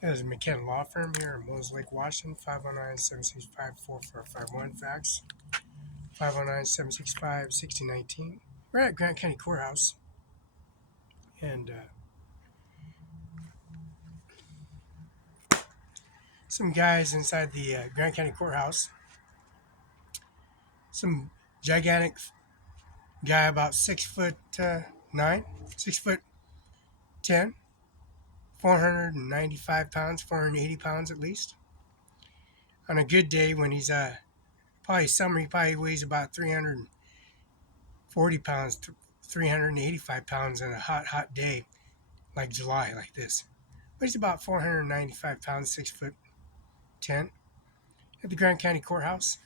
There's a McKenna Law Firm here in Moses Lake, Washington, 509-765-4451. Fax 509-765-6019. We're at Grant County Courthouse, and some guys inside the Grant County Courthouse, some gigantic guy about 6'9", 6'10", 495 pounds, 480 pounds at least. On a good day when he's probably summer, he probably weighs about 340 pounds, 385 pounds on a hot day like July, like this. But he's about 495 pounds, 6'10", at the Grant County Courthouse.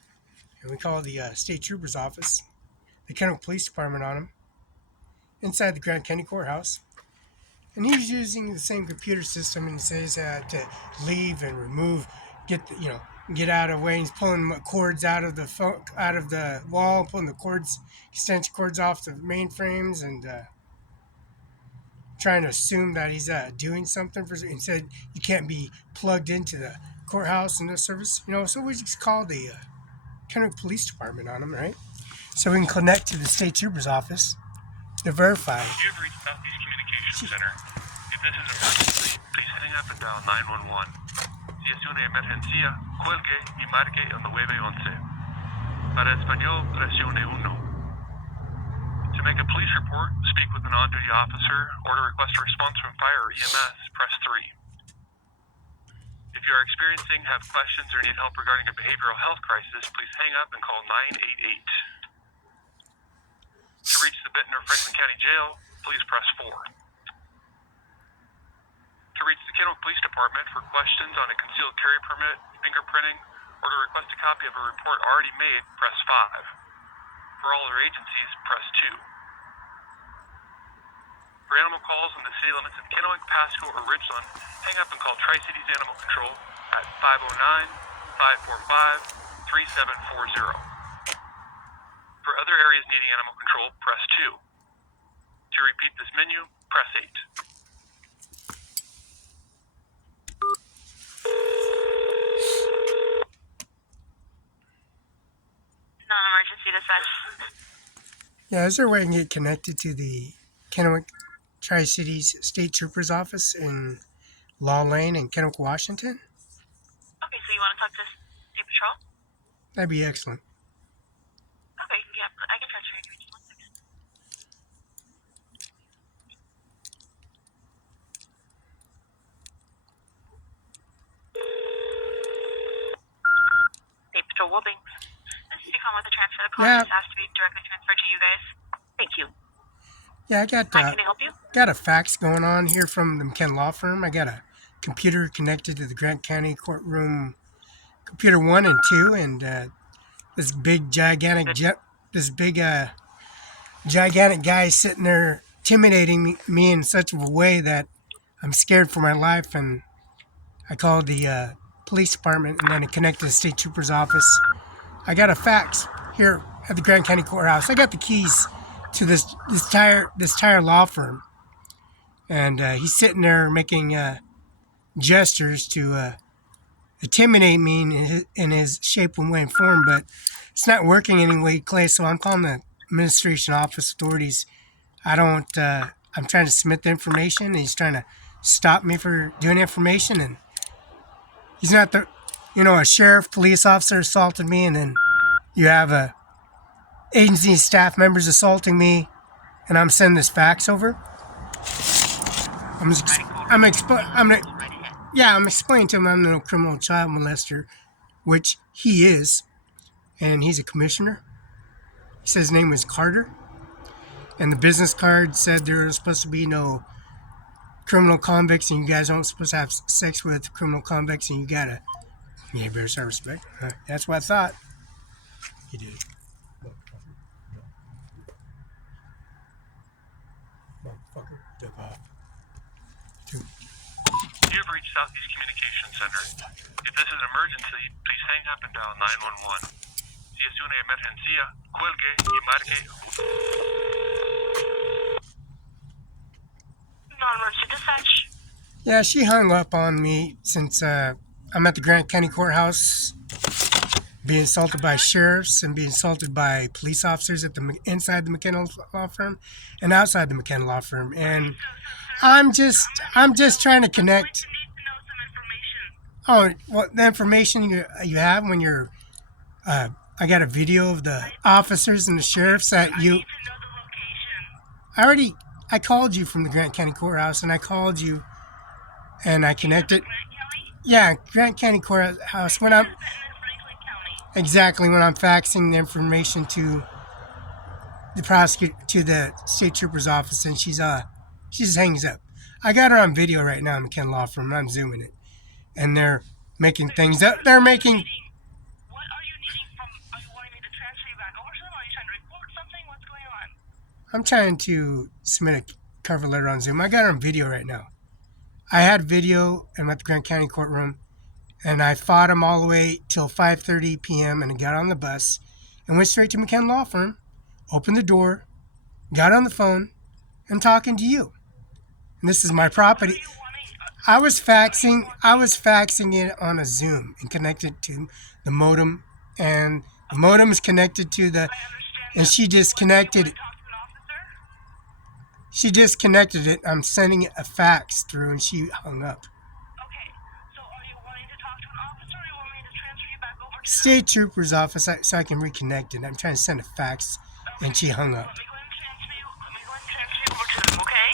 And we call the state trooper's office, the Kennewick Police Department on him, inside the Grant County Courthouse. And he's using the same computer system, and he says to leave and remove, get out of the way. He's pulling cords out of the wall, pulling the extension cords off the mainframes, and trying to assume that he's doing something. He said you can't be plugged into the courthouse and the service, So we just call the Kennewick Police Department on him, right? So we can connect to the state trooper's office to verify. You have reached Southeast Communications Center. If this is an emergency, please hang up and dial 911. Si es una emergencia, cuelgue y marque el 911. Para español, presione 1. To make a police report, speak with an on-duty officer, or to request a response from fire or EMS, press 3. If you are have questions or need help regarding a behavioral health crisis, please hang up and call 988. To reach the Benton or Franklin County Jail, please press 4. To reach the Kennewick Police Department for questions on a concealed carry permit, fingerprinting, or to request a copy of a report already made, press 5. For all other agencies, press 2. For animal calls in the city limits of Kennewick, Pasco, or Richland, hang up and call Tri-Cities Animal Control at 509-545-3740. For other areas needing animal control, press 2. To repeat this menu, press 8. Non-emergency dispatch. Yeah, is there a way I can get connected to the Kennewick Tri-Cities State Trooper's office in Law Lane in Kennewick, Washington? Okay, so you want to talk to State Patrol? That'd be excellent. Okay, yeah, I can transfer you. Just 1 second. State Patrol Wolbing. This is Yukon with the transfer. The call just has to be directly transferred to you guys. Thank you. Yeah, I got Hi, can I help you? Got a fax going on here from the McKenna Law Firm. I got a computer connected to the Grant County courtroom, computer 1 and 2, and this big gigantic guy sitting there intimidating me in such a way that I'm scared for my life. And I called the police department, and then it connected to the state trooper's office. I got a fax here at the Grant County Courthouse. I got the keys to this tire law firm, and he's sitting there making gestures to intimidate me in his shape and way and form, but it's not working anyway, Clay. So I'm calling the administration office authorities. I'm trying to submit the information, and he's trying to stop me for doing information, and he's not a sheriff, police officer assaulted me, and then you have agency staff members assaulting me, and I'm sending this fax over. I'm explaining to him I'm no criminal child molester, which he is, and he's a commissioner. He said his name was Carter, and the business card said there was supposed to be no criminal convicts, and you guys aren't supposed to have sex with criminal convicts, and you better show respect. That's what I thought. He did it. Motherfucker, took off. You have reached Southeast Communications Center. If this is an emergency, please hang up and dial 911. Si es una emergencia, cuelgue y marque. Non-emergency dispatch. Yeah, she hung up on me since I'm at the Grant County Courthouse being assaulted by sheriffs and being assaulted by police officers at the inside the McKenna law firm and outside the McKenna law firm. And I'm just trying to connect. Oh, well, the information you have when you're I got a video of the officers and the sheriffs that you. I already I called you from the Grant County Courthouse and I called you and I connected. Yeah, Grant County Courthouse. When I'm exactly when I'm faxing the information to the prosecutor to the state trooper's office, and she just hangs up. I got her on video right now in McKenna Law Firm. And I'm zooming it, and they're making things up. They're making. What are you needing from? Are you wanting me to transfer you back over to them? Are you trying to report something? What's going on? I'm trying to submit a cover letter on Zoom. I got her on video right now. I had video. I'm at the Grant County courtroom, and I fought him all the way till 5:30 p.m. and I got on the bus and went straight to McKenna Law Firm, opened the door, got on the phone, and talking to you. And this is my property. I was faxing it on a Zoom and connected to the modem, and the modem is connected to the, and she disconnected it. She disconnected it. I'm sending a fax through, and she hung up. Okay, so are you wanting to talk to an officer, or you want me to transfer you back over to State trooper's office, so I can reconnect it. I'm trying to send a fax, and she hung up. Let me go ahead and transfer you over to them, okay?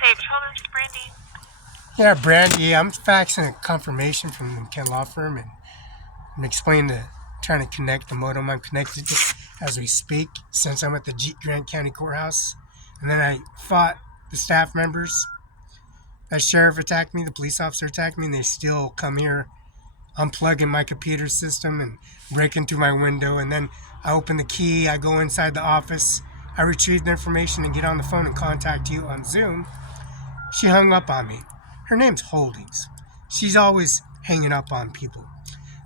Hey, Patrol, this is Brandy. Yeah, Brandy, I'm faxing a confirmation from the McKenna Law Firm, and I'm trying to connect the modem. I'm connected to as we speak since I'm at the Grant County Courthouse. And then I fought the staff members. That sheriff attacked me, the police officer attacked me, and they still come here unplugging my computer system and breaking through my window. And then I open the key, I go inside the office, I retrieve the information and get on the phone and contact you on Zoom. She hung up on me. Her name's Holdings. She's always hanging up on people.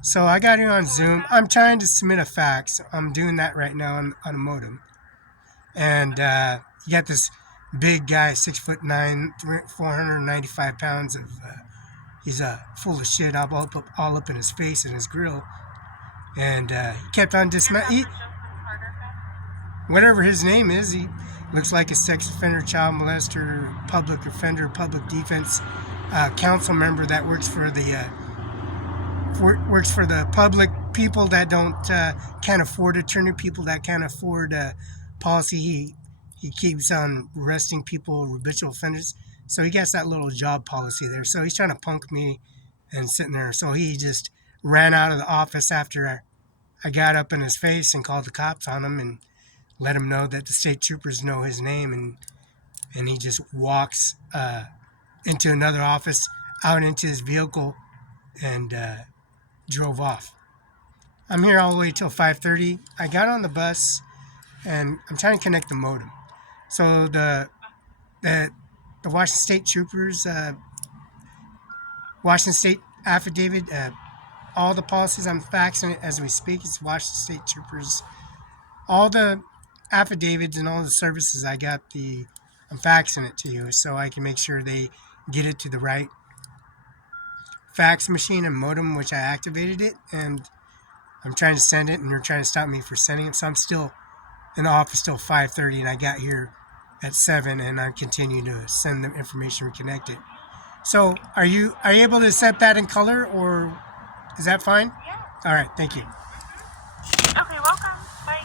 So I got her on Zoom. I'm trying to submit a fax. I'm doing that right now on a modem. And you got this big guy, 6'9", 495 pounds of. He's full of shit all up in his face and his grill. And he kept on dismantling. Whatever his name is, he looks like a sex offender, child molester, public offender, public defense council member that works for the public people that can't afford attorney, people that can't afford policy. He keeps on arresting people, habitual offenders. So he gets that little job policy there. So he's trying to punk me and sitting there. So he just ran out of the office after I got up in his face and called the cops on him and let him know that the state troopers know his name. And he just walks into another office, out into his vehicle, and drove off. I'm here all the way till 5:30. I got on the bus, and I'm trying to connect the modem. So the Washington State troopers, Washington State affidavit, all the policies, I'm faxing it as we speak. It's Washington State troopers. All the affidavits and all the services I'm faxing it to you so I can make sure they get it to the right fax machine and modem, which I activated it, and I'm trying to send it, and they're trying to stop me for sending it. So I'm still in the office till 5:30, and I got here at 7, and I continue to send them information reconnected. So are you able to set that in color, or is that fine? Yeah. All right, thank you. Okay, welcome. Bye.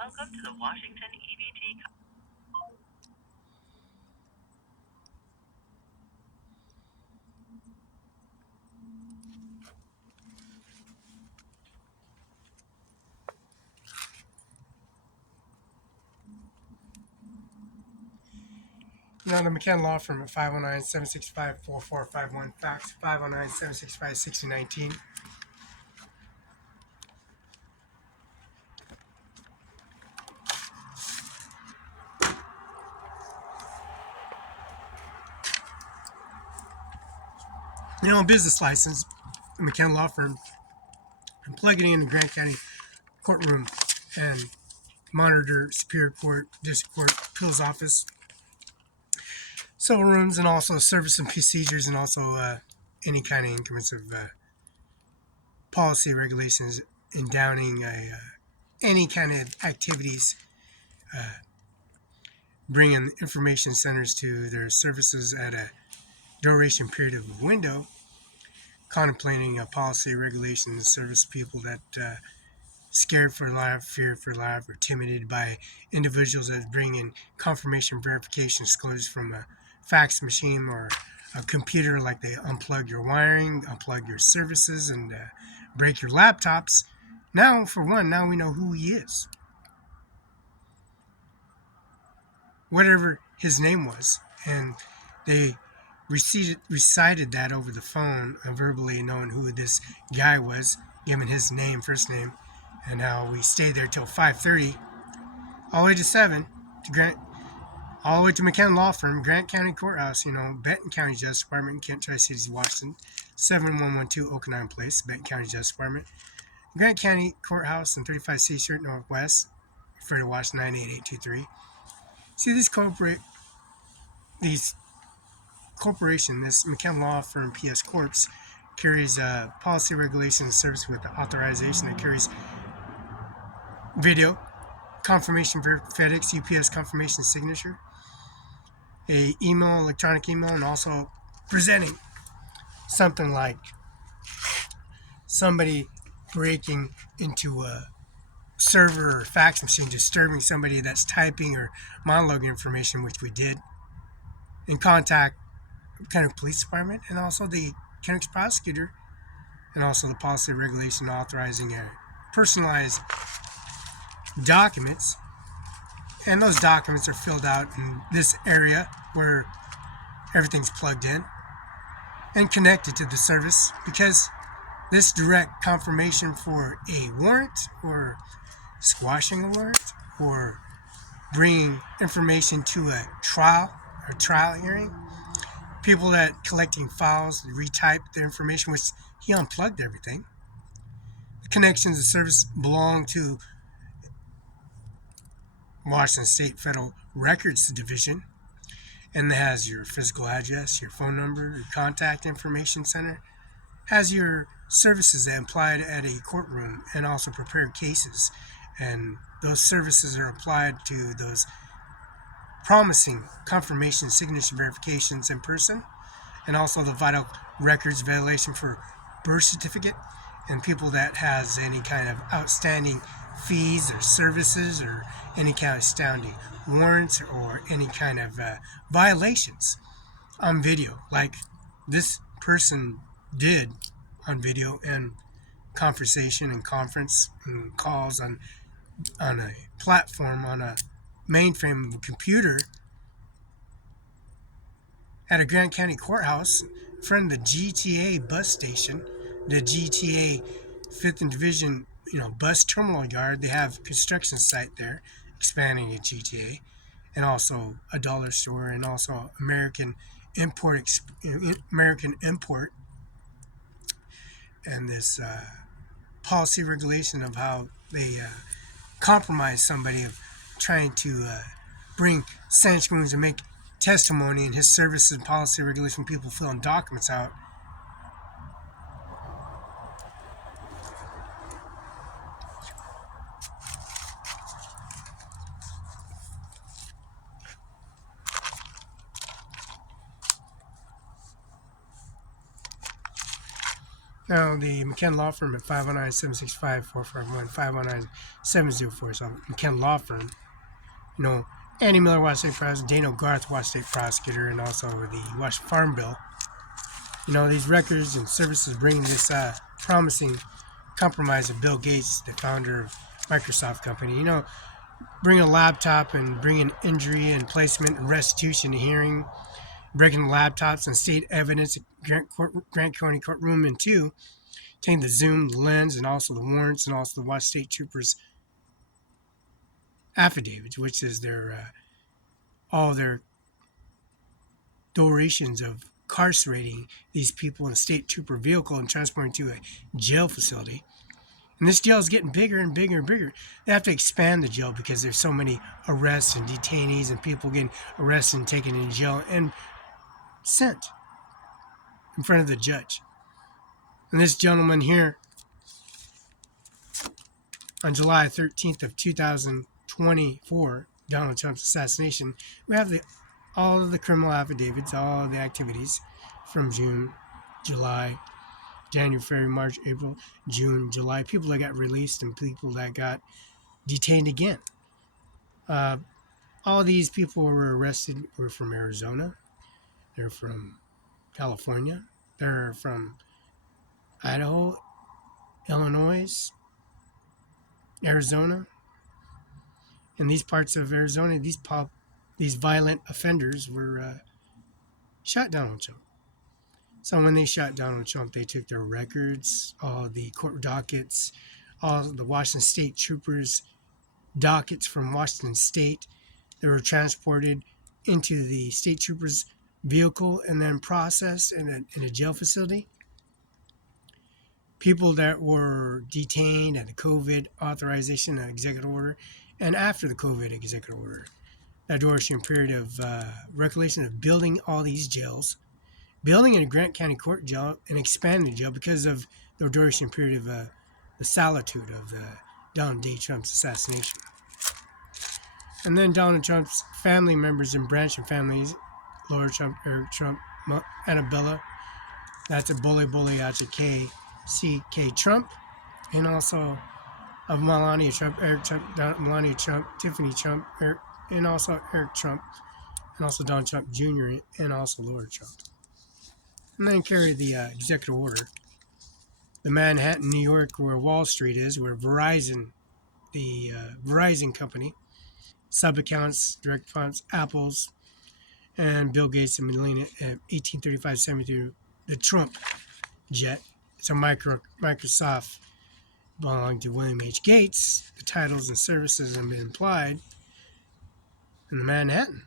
Welcome to the Washington EBT. The McCann Law Firm at 509-765-4451, fax 509-765-6019. Business license, the McCann Law Firm, and plug it in the Grant County courtroom and monitor Superior Court, District Court, Appeals Office, civil rooms, and also service and procedures, and also any kind of increments of policy regulations endowing any kind of activities, bringing information centers to their services at a duration period of a window, contemplating a policy regulation to service people that scared for life, feared for life, or intimidated by individuals that bring in confirmation verification disclosures from a fax machine or a computer, like they unplug your wiring, unplug your services, and break your laptops. Now, for one, now we know who he is. Whatever his name was. And they recited that over the phone, verbally knowing who this guy was, given his name, first name, and how we stayed there till 5:30, all the way to 7, to Grant, all the way to McCann Law Firm, Grant County Courthouse, Benton County Justice Department, Kent Tri-Cities, Washington, 7112 Okanine Place, Benton County Justice Department, Grant County Courthouse and 35 C Street Northwest, Fredo Washington 98823. See, this corporation, this McCann Law Firm PS Corps, carries policy regulation and service with authorization that carries video, confirmation for FedEx, UPS confirmation signature, a email, electronic email, and also presenting something like somebody breaking into a server or fax machine, disturbing somebody that's typing or monologue information, which we did, and contact County Police Department and also the county prosecutor, and also the policy regulation authorizing personalized documents. And those documents are filled out in this area where everything's plugged in and connected to the service, because this direct confirmation for a warrant or squashing a warrant or bringing information to a trial or trial hearing, people that collecting files, retype the information, which he unplugged everything. The connections of service belong to Washington State Federal Records Division, and it has your physical address, your phone number, your contact information center, has your services that applied at a courtroom and also prepared cases, and those services are applied to those promising confirmation signature verifications in person, and also the vital records validation for birth certificate, and people that has any kind of outstanding fees or services or any kind of astounding warrants or any kind of violations on video, like this person did on video and conversation and conference and calls on a platform, on a mainframe of a computer at a Grant County courthouse in front of the GTA bus station, the GTA 5th and Division, bus terminal yard. They have construction site there, expanding the GTA, and also a dollar store, and also American import, and this policy regulation of how they compromise somebody of trying to bring sanction wounds and make testimony in his services and policy regulation, people filling documents out. Now, the McKen Law Firm at 509-765-4551, 509-704. So, McKen Law Firm, Andy Miller, Washington State Prosecutor, Dano Garth, Washington State Prosecutor, and also the Washington Farm Bill. These records and services bring this promising compromise of Bill Gates, the founder of Microsoft company. Bring a laptop and bring an injury and placement and restitution hearing, breaking laptops and state evidence at Grant County Courtroom, and two, obtain the Zoom, the lens, and also the warrants, and also the Washington State Troopers affidavits, which is their all their durations of incarcerating these people in a state trooper vehicle and transporting to a jail facility. And this jail is getting bigger and bigger and bigger. They have to expand the jail because there's so many arrests and detainees and people getting arrested and taken into jail and sent in front of the judge. And this gentleman here, on July 13th of 2024, Donald Trump's assassination, we have all of the criminal affidavits, all of the activities from June, July, January, February, March, April, June, July, people that got released and people that got detained again. All these people who were arrested were from Arizona. They're from California. They're from Idaho, Illinois, Arizona. In these parts of Arizona, these violent offenders were shot Donald Trump. So when they shot Donald Trump, they took their records, all the court dockets, all the Washington State Troopers dockets from Washington State. They were transported into the State Troopers vehicle and then processed in a jail facility. People that were detained at the COVID authorization and executive order, and after the COVID executive order, that duration period of recollection of building all these jails, building in a Grant County Court jail and expanding the jail because of the duration period of the solitude of Donald J. Trump's assassination. And then Donald Trump's family members and branching families, Laura Trump, Eric Trump, Annabella, that's a Bully K. C.K. Trump, and also of Melania Trump, Eric Trump, Melania Trump, Tiffany Trump, and also Eric Trump, and also Donald Trump Jr., and also Laura Trump. And then carry the executive order. The Manhattan, New York, where Wall Street is, where Verizon, the Verizon company, sub-accounts, direct funds, Apple's, and Bill Gates and Melania at 1835-72, the Trump jet. It's a Microsoft belonging to William H. Gates. The titles and services have been implied in the Manhattan.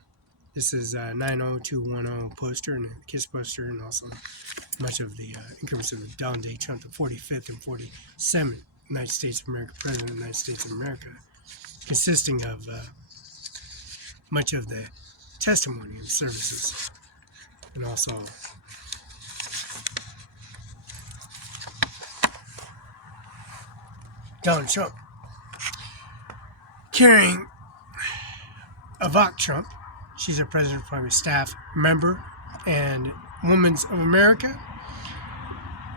This is 90210 poster and a KISS poster, and also much of the increments of Donald J. Trump, the 45th and 47th United States of America, President of the United States of America, consisting of much of the testimony and services, and also Donald Trump carrying Ivanka Trump. She's a President Private Staff member and Women's of America,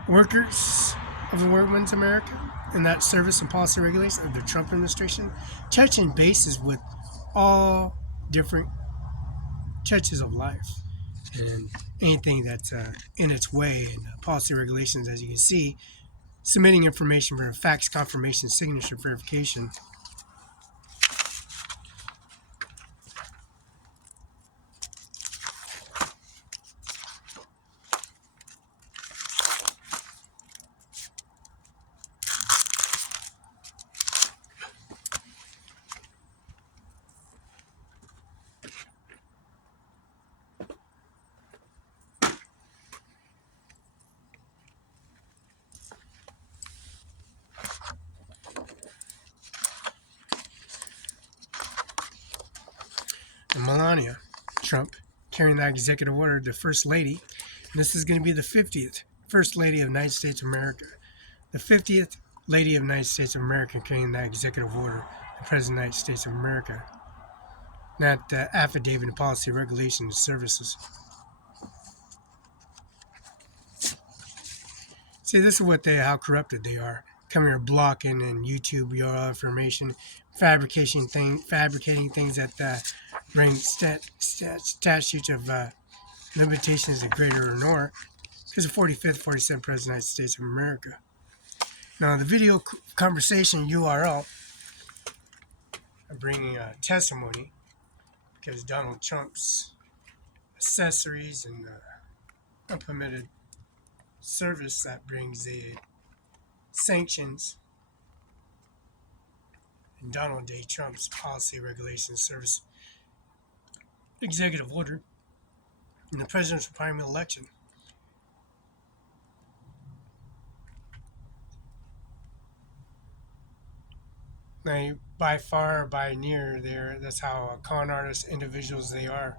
workers of the Women's America, and that service and policy regulation of the Trump administration, touching bases with all different touches of life and anything that's in its way, and policy regulations, as you can see, submitting information for fax confirmation, signature verification. And Melania Trump carrying that executive order, the First Lady. And this is going to be the 50th First Lady of the United States of America. The 50th Lady of the United States of America carrying that executive order, the President of the United States of America. That affidavit of policy, regulation, and services. See, this is how corrupted they are. Come here blocking and YouTube your information, fabricating things that bring statutes of limitations of greater or nor. Because the 45th, 47th President of the United States of America. Now, the video conversation URL, I'm bringing a testimony because Donald Trump's accessories and implemented service that brings the sanctions in Donald J. Trump's policy regulation service executive order in the presidential primary election. Now, by far, by near, that's how con artists, individuals they are,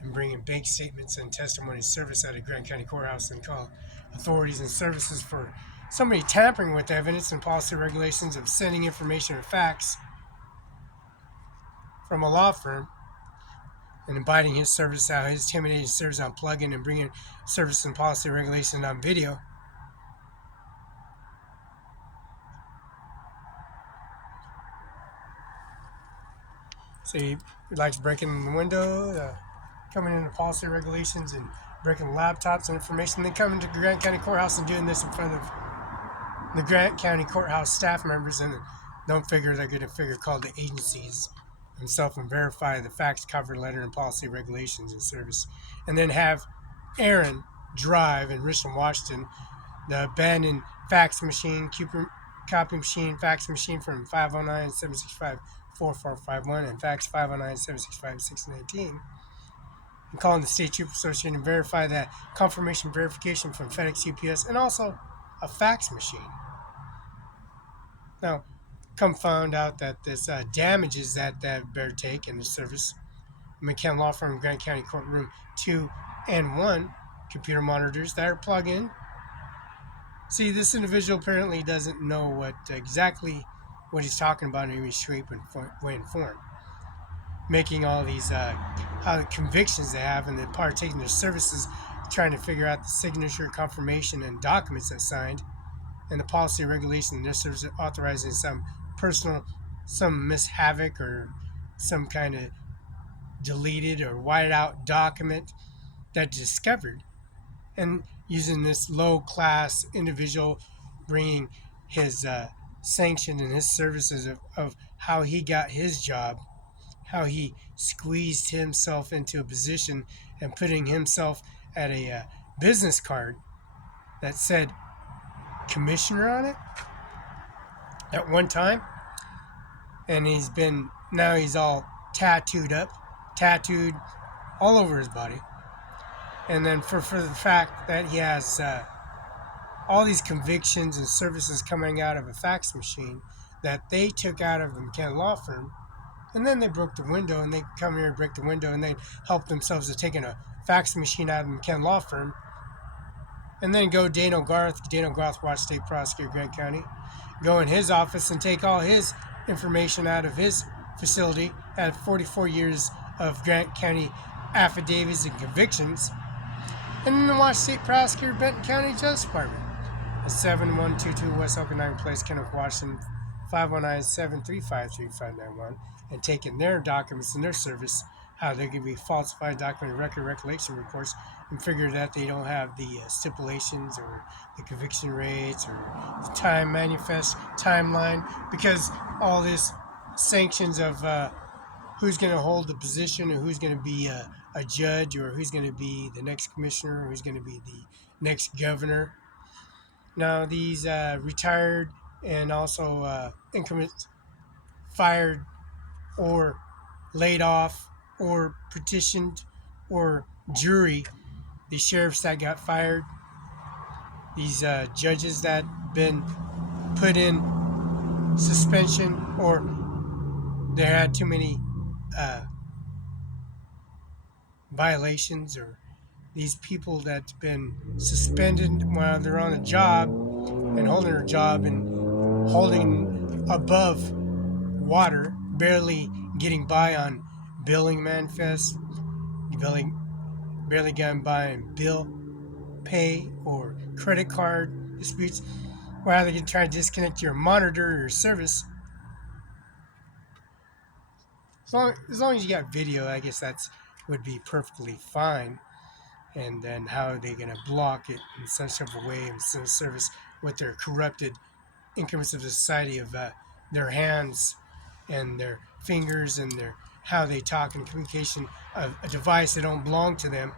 and bringing bank statements and testimony service out of Grant County Courthouse and call authorities and services for somebody tampering with evidence and policy regulations of sending information or facts from a law firm and inviting his service out, his intimidating service on plug-in and bringing service and policy regulations on video. So he likes breaking the window, coming into policy regulations and breaking laptops and information, then coming to Grant County Courthouse and doing this in front of the Grant County Courthouse staff members, and don't figure they're going to call the agencies themselves and verify the facts, cover letter, and policy regulations and service, and then have Aaron drive in Richland, Washington, the abandoned fax machine, copy machine, fax machine from 509-765-4451 and fax 509-765-619, and calling the State Troop Association and verify that confirmation verification from FedEx, UPS, and also a fax machine. Now, come found out that this damages that bear take in the service. McCann Law Firm, Grant County Courtroom 2 and 1 computer monitors that are plugged in. See, this individual apparently doesn't know exactly what he's talking about in any shape and way and form. Making all these how the convictions they have and the partaking their services, trying to figure out the signature, confirmation, and documents that signed, and the policy regulation and their service authorizing some mishavoc or some kind of deleted or whited out document that discovered, and using this low class individual bringing his sanction and his services of how he got his job, how he squeezed himself into a position and putting himself at a business card that said commissioner on it at one time, and he's all tattooed all over his body, and then for the fact that he has all these convictions and services coming out of a fax machine that they took out of the McCann Law Firm, and then they broke the window, and they come here and break the window, and they help themselves to taking a fax machine out of the McCann Law Firm, and then go Daniel Garth, Washington State Prosecutor, Grant County, go in his office and take all his information out of his facility at 44 years of Grant County affidavits and convictions, and then the Washington State Prosecutor, Benton County Justice Department at 7122 West Okanagan Place, Kennewick, Washington, 519-735-3591, and taking their documents and their service, how they can be falsified document recollection reports, and figure that they don't have the stipulations or the conviction rates or the time manifest timeline, because all this sanctions of who's going to hold the position, or who's going to be a judge, or who's going to be the next commissioner, or who's going to be the next governor. Now, these retired and also increments fired or laid off or petitioned or jury, the sheriffs that got fired, these judges that been put in suspension or they had too many violations, or these people that's been suspended while they're on a job and holding their job and holding above water, barely getting by on billing manifest, barely getting by on bill pay or credit card disputes, or how they can try to disconnect your monitor or your service. As long as you got video, I guess that's would be perfectly fine. And then how are they going to block it in some sort of way in some service with their corrupted increments of the society of their hands and their fingers and their how they talk and communication of a device that don't belong to them.